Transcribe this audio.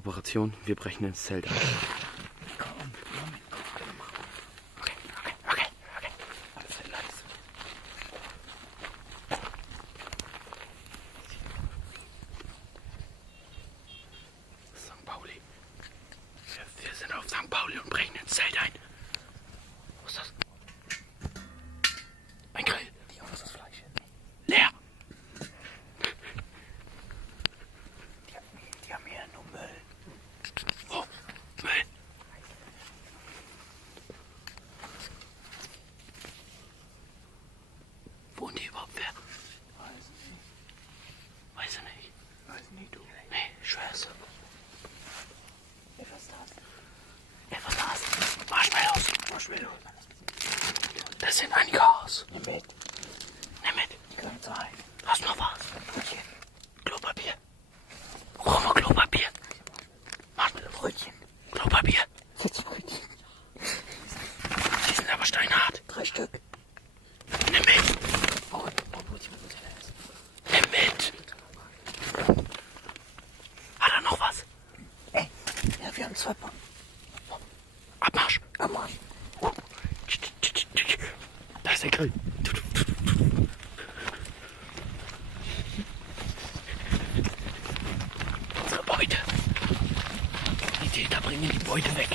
Operation, wir brechen ins Zelt ein. Okay. Alles leise. St. Pauli. Wir sind auf St. Pauli und brechen ins Zelt ein. Was ist das? Ein Grill. Die haben das Fleisch. Leer. Die haben hier nur Müll. Oh, Müll. Wohnen die überhaupt wer? Weiß ich nicht. Weiß nicht, du. Nee, ich schwör's. Was das? Marshmallows. Das sind einige aus. Nimm mit. Die können sein. Hast du noch was? Brötchen. Klopapier. Brauchen wir Klopapier? Marshmallows. Brötchen. Klopapier. 6 Brötchen. Die sind aber steinhart. 3 Stück. Nimm mit. Nimm mit. Hat er noch was? Ja, wir haben 2 Packen. Abmarsch. Da ist der Grill. Unsere Beute. Die Täter bringen die Beute weg.